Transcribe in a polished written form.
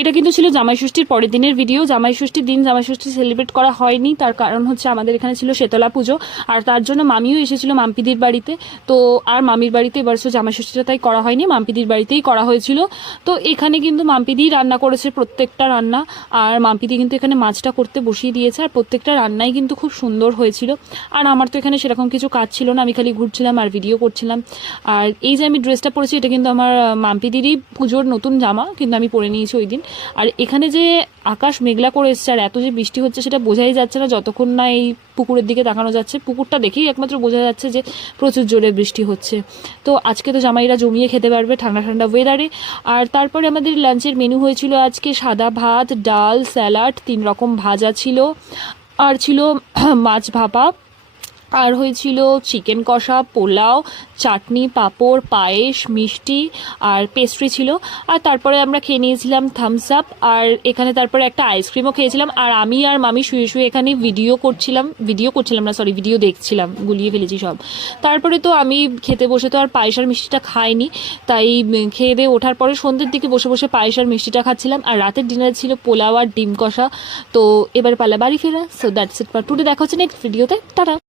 এটা কিন্তু ছিল জামাই ষষ্ঠীর পরের দিনের ভিডিও। জামাই ষষ্ঠীর দিন জামাই ষষ্ঠী সেলিব্রেট করা হয়নি, তার কারণ হচ্ছে আমাদের এখানে ছিল শীতলা পুজো, আর তার জন্য মামিও এসেছিল মাম্পিদির বাড়িতে। তো আর মামির বাড়িতে এবার জামাই ষষ্ঠীটা তাই করা হয়নি, মাম্পিদির বাড়িতেই করা হয়েছিল। তো এখানে কিন্তু মাম্পিদি রান্না করেছে প্রত্যেকটা রান্না, আর মাম্পিদি কিন্তু এখানে মাছটা করতে বসিয়ে দিয়েছে, আর প্রত্যেকটা রান্নাই কিন্তু খুব সুন্দর হয়েছিল। আর আমার তো এখানে সেরকম কিছু কাজ ছিল না, আমি খালি ঘুরছিলাম আর ভিডিও করছিলাম। আর এই যে আমি ড্রেসটা পরেছি এটা কিন্তু আমার মাম্পিদিরই পুজোর নতুন জামা, কিন্তু আমি পরে নিয়েছি ওই দিন। আর এখানে যে আকাশ মেঘলা করে এসছে আর এত যে বৃষ্টি হচ্ছে সেটা বোঝাই যাচ্ছে না যতক্ষণ না এই পুকুরের দিকে তাকানো যাচ্ছে। পুকুরটা দেখেই একমাত্র বোঝা যাচ্ছে যে প্রচুর জোরে বৃষ্টি হচ্ছে। তো আজকে তো জামাইরা জমিয়ে খেতে পারবে ঠান্ডা ঠান্ডা ওয়েদারে। আর তারপরে আমাদের লাঞ্চের মেনু হয়েছিল আজকে সাদা ভাত, ডাল, স্যালাড, 3 রকম ভাজা ছিল, আর ছিল মাছ ভাপা, আর হয়েছিল চিকেন কষা, পোলাও, চাটনি, পাঁপড়, পায়েস, মিষ্টি আর পেস্ট্রি ছিল। আর তারপরে আমরা খেয়ে নিয়েছিলাম থামস আপ, আর এখানে তারপরে একটা আইসক্রিমও খেয়েছিলাম। আর আমি আর মামি শুয়ে শুয়ে এখানে ভিডিও দেখছিলাম, গুলিয়ে ফেলেছি সব। তারপরে তো আমি খেতে বসে তো আর পায়েস আর মিষ্টিটা খাইনি, তাই খেয়ে দিয়ে ওঠার পরে সন্ধ্যের দিকে বসে বসে পায়েস আর মিষ্টিটা খাচ্ছিলাম। আর রাতের ডিনার ছিল পোলাও আর ডিম কষা। তো এবার পালা বাড়ি ফেরা। So that's it for today, দেখা হচ্ছে নেক্সট ভিডিওতে, টাটা।